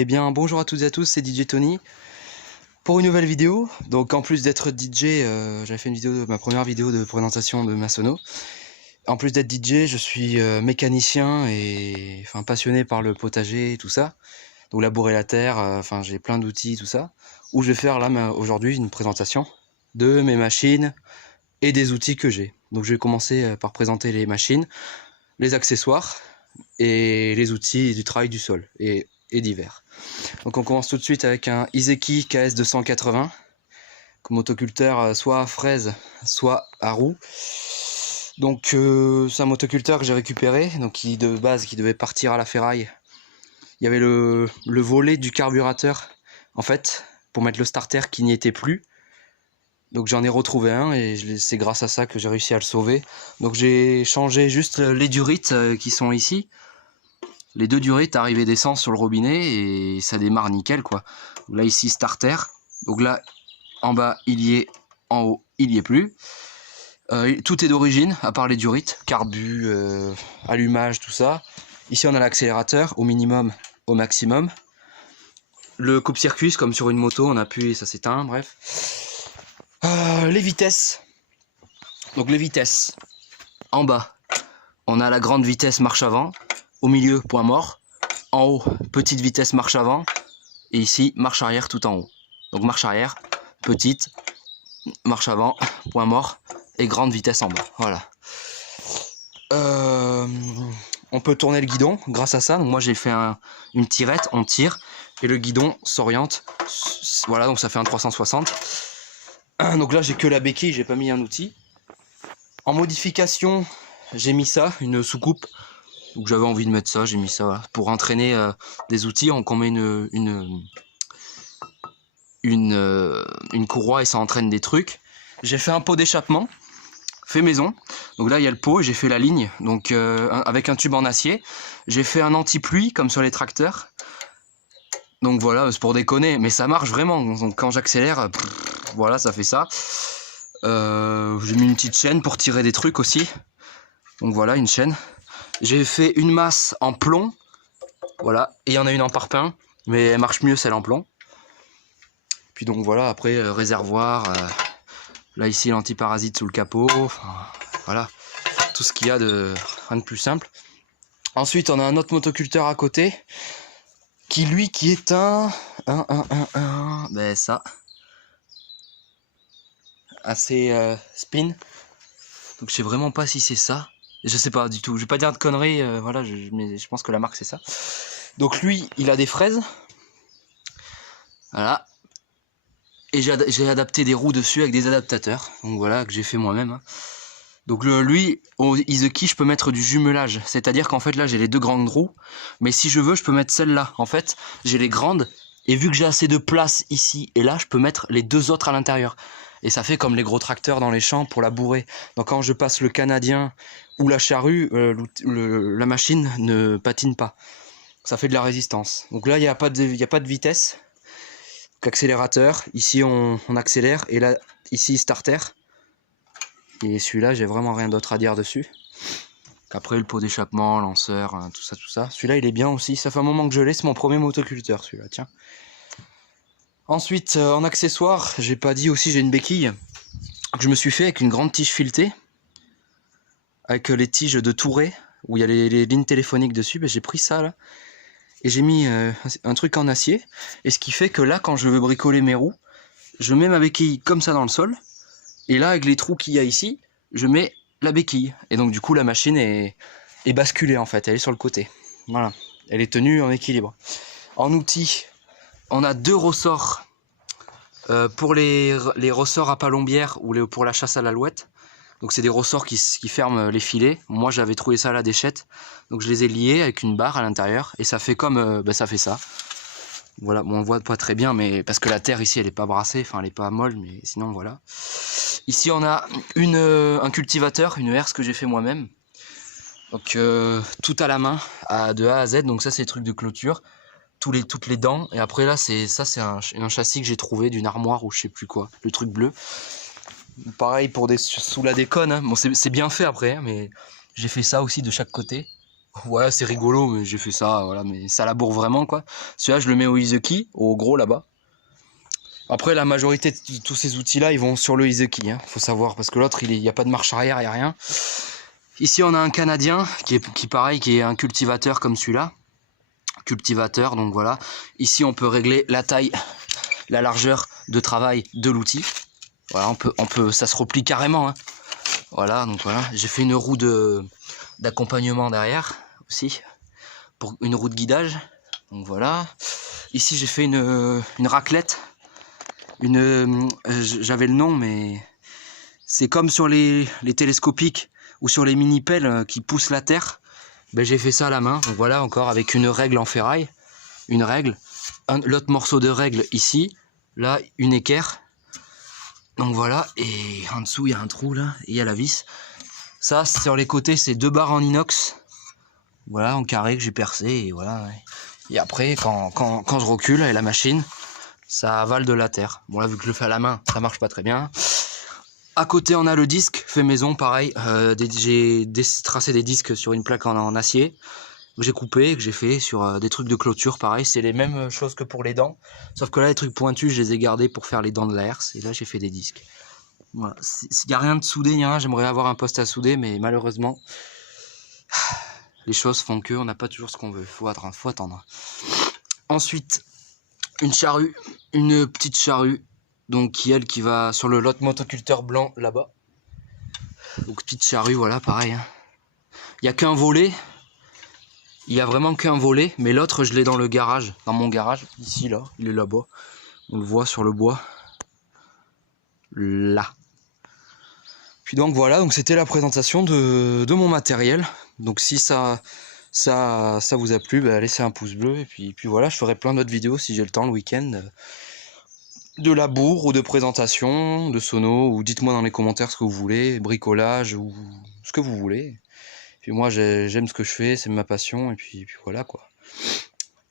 Eh bien bonjour à toutes et à tous, c'est DJ Tony pour une nouvelle vidéo. Donc en plus d'être DJ, j'avais fait une vidéo, ma première vidéo de présentation de ma sono. En plus d'être DJ, je suis mécanicien et enfin passionné par le potager et tout ça. Donc labourer la terre, enfin j'ai plein d'outils tout ça. Où je vais faire là aujourd'hui une présentation de mes machines et des outils que j'ai. Donc je vais commencer par présenter les machines, les accessoires et les outils du travail du sol et divers. Donc on commence tout de suite avec un Iseki KS280, motoculteur soit à fraise soit à roue. Donc c'est un motoculteur que j'ai récupéré, donc qui de base qui devait partir à la ferraille. Il y avait le volet du carburateur en fait pour mettre le starter qui n'y était plus. Donc j'en ai retrouvé un et c'est grâce à ça que j'ai réussi à le sauver. Donc j'ai changé juste les durites qui sont ici. Les deux durites arrivent et descendent sur le robinet et ça démarre nickel quoi. Là ici starter, donc là en bas il y est, en haut il y est plus. Tout est d'origine à part les durites, carbu, allumage, tout ça. Ici on a l'accélérateur au minimum, au maximum. Le coupe-circuit comme sur une moto, on appuie et ça s'éteint, bref. Les vitesses. Donc les vitesses. En bas, on a la grande vitesse marche avant. Au milieu, point mort. En haut, petite vitesse marche avant. Et ici, marche arrière tout en haut. Donc marche arrière, petite, marche avant, point mort. Et grande vitesse en bas. Voilà. On peut tourner le guidon grâce à ça. Donc moi j'ai fait une tirette, on tire. Et le guidon s'oriente. Voilà, donc ça fait un 360. Donc là j'ai que la béquille, j'ai pas mis un outil. En modification, j'ai mis ça, une soucoupe. Donc j'avais envie de mettre ça, j'ai mis ça voilà, pour entraîner des outils. On met une courroie et ça entraîne des trucs. J'ai fait un pot d'échappement, fait maison. Donc là il y a le pot, j'ai fait la ligne, donc avec un tube en acier. J'ai fait un anti-pluie comme sur les tracteurs. Donc voilà, c'est pour déconner, mais ça marche vraiment. Donc quand j'accélère, voilà, ça fait ça. J'ai mis une petite chaîne pour tirer des trucs aussi. Donc voilà, une chaîne. J'ai fait une masse en plomb. Voilà, et il y en a une en parpaing, mais elle marche mieux celle en plomb. Puis donc voilà, après réservoir. Là ici l'antiparasite sous le capot. Enfin, voilà, tout ce qu'il y a de rien de plus simple. Ensuite on a un autre motoculteur à côté. Qui est un ben ça. Assez spin. Donc je sais vraiment pas si c'est ça. Je sais pas du tout. Je vais pas dire de conneries. Voilà, mais je pense que la marque c'est ça. Donc lui, il a des fraises. Voilà. Et j'ai adapté des roues dessus avec des adaptateurs. Donc voilà, que j'ai fait moi-même. Hein. Donc lui, au Iseki, je peux mettre du jumelage. C'est-à-dire qu'en fait là, j'ai les deux grandes roues. Mais si je veux, je peux mettre celle-là. En fait, j'ai les grandes. Et vu que j'ai assez de place ici et là, je peux mettre les deux autres à l'intérieur. Et ça fait comme les gros tracteurs dans les champs pour labourer. Donc quand je passe le canadien ou la charrue, la machine ne patine pas. Ça fait de la résistance. Donc là, il n'y a pas de vitesse. Donc accélérateur. Ici, on accélère. Et là, ici, starter. Et celui-là, j'ai vraiment rien d'autre à dire dessus. Après, le pot d'échappement, lanceur, hein, tout ça. Celui-là, il est bien aussi. Ça fait un moment que je l'ai. C'est mon premier motoculteur, celui-là. Tiens. Ensuite, en accessoire, j'ai pas dit aussi, j'ai une béquille que je me suis fait avec une grande tige filetée. Avec les tiges de Touré, où il y a les lignes téléphoniques dessus. Ben, j'ai pris ça, là. Et j'ai mis un truc en acier. Et ce qui fait que là, quand je veux bricoler mes roues, je mets ma béquille comme ça dans le sol. Et là, avec les trous qu'il y a ici, je mets la béquille. Et donc, du coup, la machine est basculée, en fait. Elle est sur le côté. Voilà. Elle est tenue en équilibre. En outils, on a deux ressorts. Pour les ressorts à palombière ou pour la chasse à l'alouette. Donc, c'est des ressorts qui ferment les filets. Moi, j'avais trouvé ça à la déchette. Donc, je les ai liés avec une barre à l'intérieur. Et ça fait comme... ça fait ça. Voilà, bon, on voit pas très bien, mais parce que la terre ici, elle est pas brassée, enfin, elle est pas molle, mais sinon, voilà. Ici, on a un cultivateur, une herse que j'ai fait moi-même. Donc, tout à la main, de A à Z. Donc, ça, c'est les trucs de clôture. Toutes les dents. Et après, là, c'est un châssis que j'ai trouvé d'une armoire ou je sais plus quoi. Le truc bleu. Pareil pour sous la déconne. Hein. Bon, c'est bien fait après, hein, mais j'ai fait ça aussi de chaque côté. Ouais, c'est rigolo, mais j'ai fait ça, voilà, mais ça laboure vraiment, quoi. Celui-là, je le mets au Izuki, au gros, là-bas. Après, la majorité de tous ces outils-là, ils vont sur le Izuki, hein, faut savoir, parce que l'autre, il n'y a pas de marche arrière, il n'y a rien. Ici, on a un Canadien, pareil, qui est un cultivateur comme celui-là. Cultivateur, donc voilà. Ici, on peut régler la taille, la largeur de travail de l'outil. Voilà, ça se replie carrément, hein. Voilà, donc voilà. J'ai fait une roue d'accompagnement derrière, aussi, pour une roue de guidage. Donc voilà. Ici, j'ai fait une raclette. J'avais le nom, mais c'est comme sur les télescopiques ou sur les mini-pelles qui poussent la terre. Ben, j'ai fait ça à la main. Donc voilà, encore avec une règle en ferraille. Une règle. L'autre morceau de règle ici. Là, une équerre. Donc voilà. Et en dessous, il y a un trou là. Et il y a la vis. Ça, sur les côtés, c'est 2 barres en inox. Voilà, en carré que j'ai percé. Et voilà. Et après, quand je recule avec la machine, ça avale de la terre. Bon là, vu que je le fais à la main, ça marche pas très bien. À côté, on a le disque fait maison, pareil. J'ai tracé des disques sur une plaque en acier que j'ai coupé, que j'ai fait sur des trucs de clôture, pareil. C'est les mêmes choses que pour les dents, sauf que là, les trucs pointus, je les ai gardés pour faire les dents de la herse. Et là, j'ai fait des disques. Voilà. S'il n'y a rien de soudé, il y a rien. J'aimerais avoir un poste à souder, mais malheureusement, les choses font que on n'a pas toujours ce qu'on veut. Faut attendre. Ensuite, une charrue, une petite charrue. Donc qui va sur le lot motoculteur blanc là-bas. Donc petite charrue, voilà, pareil. Hein. Il n'y a qu'un volet. Il n'y a vraiment qu'un volet, mais l'autre je l'ai dans le garage, dans mon garage, ici là, il est là-bas. On le voit sur le bois. Là. Puis donc voilà, donc c'était la présentation de mon matériel. Donc si ça vous a plu, bah, laissez un pouce bleu. Et puis voilà, je ferai plein d'autres vidéos si j'ai le temps le week-end. De labour ou de présentation, de sono, ou dites-moi dans les commentaires ce que vous voulez, bricolage ou ce que vous voulez. Puis moi j'aime ce que je fais, c'est ma passion, et puis voilà quoi.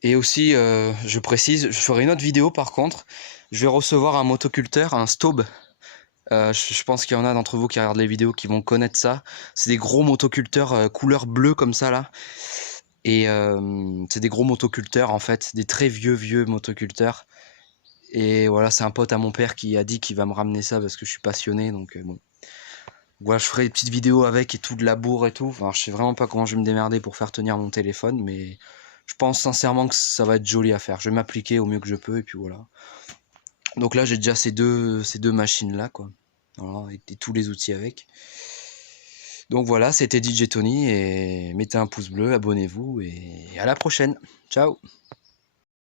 Et aussi, je précise, je ferai une autre vidéo par contre, je vais recevoir un motoculteur, un Staub. Je pense qu'il y en a d'entre vous qui regardent les vidéos qui vont connaître ça. C'est des gros motoculteurs couleur bleue comme ça là. Et c'est des gros motoculteurs en fait, des très vieux motoculteurs. Et voilà, c'est un pote à mon père qui a dit qu'il va me ramener ça parce que je suis passionné, donc bon. Voilà, je ferai des petites vidéos avec et tout, de labour et tout. Enfin, je sais vraiment pas comment je vais me démerder pour faire tenir mon téléphone, mais je pense sincèrement que ça va être joli à faire. Je vais m'appliquer au mieux que je peux, et puis voilà. Donc là, j'ai déjà ces deux machines-là, quoi. Voilà, et tous les outils avec. Donc voilà, c'était DJ Tony, et mettez un pouce bleu, abonnez-vous, et à la prochaine. Ciao!